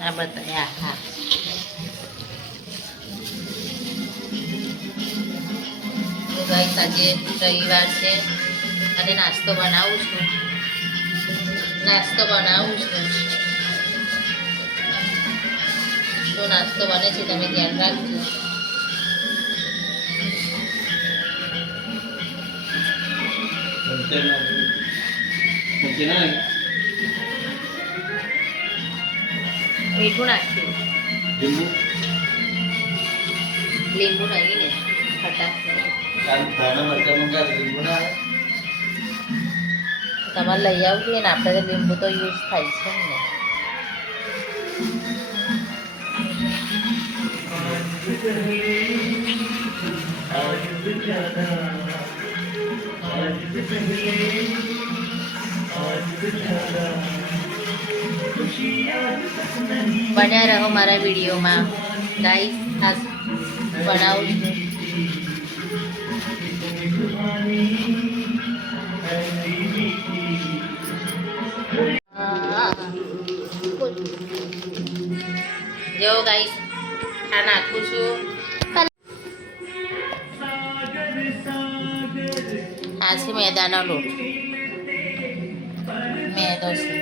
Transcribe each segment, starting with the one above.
આ બતાવ્યા હા આજે રવિવાર છે અને નાસ્તો બનાવું છું તો નાસ્તો બને છે તમે ધ્યાન રાખજો મીઠું નાખ્યું લીંબુ નહીં ને ખટાશ તમારે લઈ આવવું જોઈએ ને આપણે તો લીંબુ તો યુઝ થાય છે ને બન્યા રહો મારા વિડીયોમાં ગાઈસ ખાસ બનાવું છું જો ગાઈસ આ નાખું છું આ છે મેદાનો લોટ मैदो से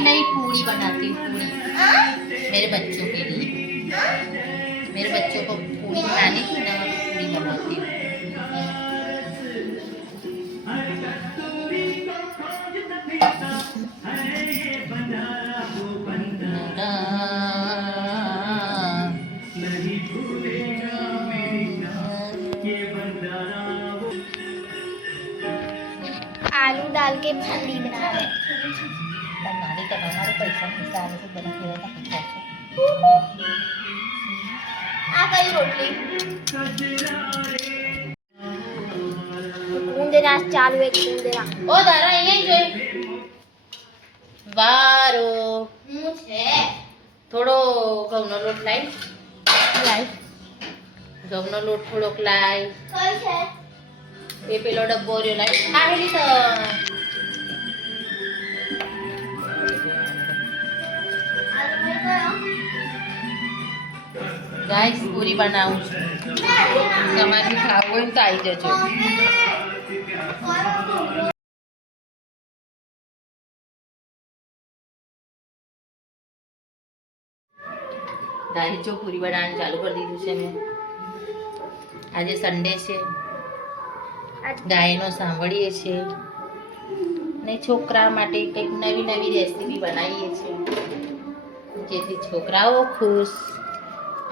नहीं पूरी बनाती हूँ पूरी मेरे बच्चों के लिए मेरे बच्चों को पूरी बनानी थी ना पूरी बनाती हूँ आलू डाल के पूरी बना रहे बनाने का हमारे पैसा हिसाब से बना के रहता है आ गई रोटली कूंदेरा चालू है कूंदेरा ओ दारा यही जो वारो मुझे થોડો ઘઉંનો લોટ લાઈ ઘઉંનો લોટ થોડોક લાઈ કઈ છે એ પેલો ડબ્બો રહ્યો લાઈ આહેલી તો ગાઈસ પૂરી બનાવું છું તમારે ખાવું હોય તો આવી જજો ગાઈસ જો પૂરી બનાવવાનું ચાલુ કરી દીધું છે મેં આજે સન્ડે છે ગાયનો સાંભળીએ છીએ અને છોકરા માટે કંઈક નવી નવી રેસીપી બનાવીએ છીએ જેથી છોકરાઓ ખુશ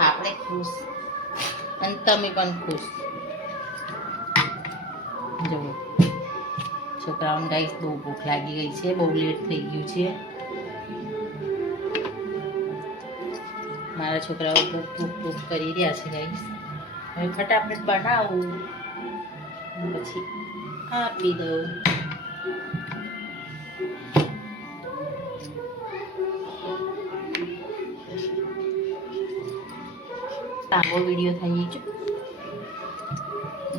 આપણે ખુશ અને તમે પણ ખુશ જુઓ છોકરાઓને ગાઈસ બહુ ભૂખ લાગી ગઈ છે બહુ લેટ થઈ ગયું છે મારા છોકરાઓ ભૂખ કરી રહ્યા છે ગાઈસ હવે ફટાફટ બનાવું પછી આપી દઉં લાંબો વિડીયો થઈ ગયો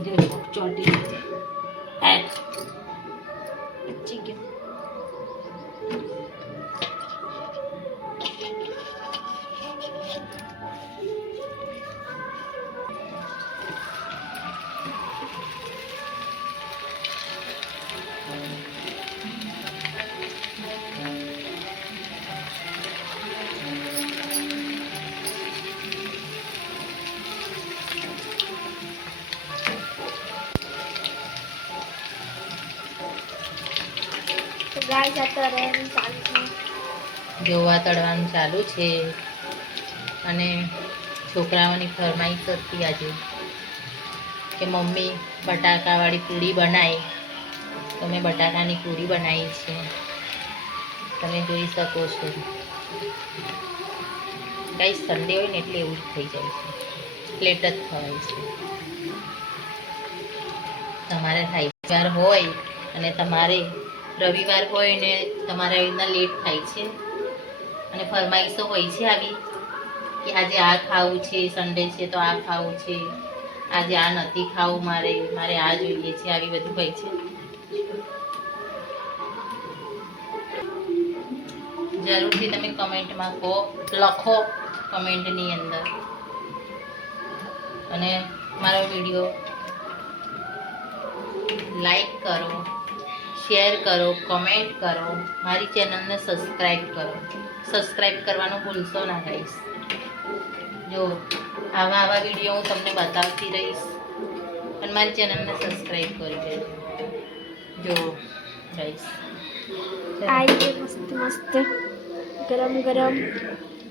જો ચોટી પચી ગયો गाइस तळવાનું ચાલુ છે જોવા તળવાનું ચાલુ છે અને છોકરાઓની ફરમાઈશ હતી આજે કે મમ્મી બટાકાવાળી પૂરી બનાવી તો મેં બટાકાની પૂરી બનાવી છે તમે જોઈ શકો છો ગાઈસ સન્ડે હોય ને એટલે એવું જ થઈ જાય છે લેટ જ થવાય છે તમારે રવિવાર હોય અને તમારે રવિવાર હોય ને તમારે એના લેટ થાય છે અને ફરમાઈશો હોય છે આવી કે આજે આ ખાવું છે સન્ડે છે તો આ ખાવું છે આજે આ નથી ખાવું મારે આ જોઈએ છે આવી બધું હોય છે જરૂરથી તમે કમેન્ટમાં લખો કમેન્ટની અંદર. અને મારો વિડીયો લાઈક કરો, શેર કરો, કમેન્ટ કરો, મારી ચેનલને સબસ્ક્રાઈબ કરો. સબસ્ક્રાઈબ કરવાનું ભૂલશો ના ગાઈસ. જો આવા વિડીયો હું તમને બતાવતી રહીશ અને મારી ચેનલને સબસ્ક્રાઈબ કરી દેજો. જો ગાઈસ આવી મસ્ત મસ્ત ગરમ ગરમ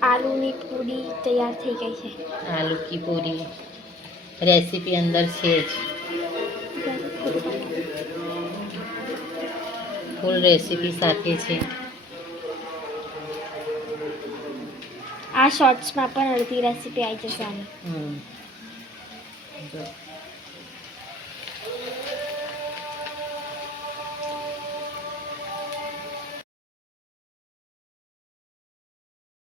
આલુની પૂરી તૈયાર થઈ ગઈ છે. આલુ કી પૂરી રેસીપી અંદર છે જ, ફૂલ રેસીપી સાથે છે. આ શોર્ટ્સમાં પણ અડધી રેસીપી આવી જશે આની. જો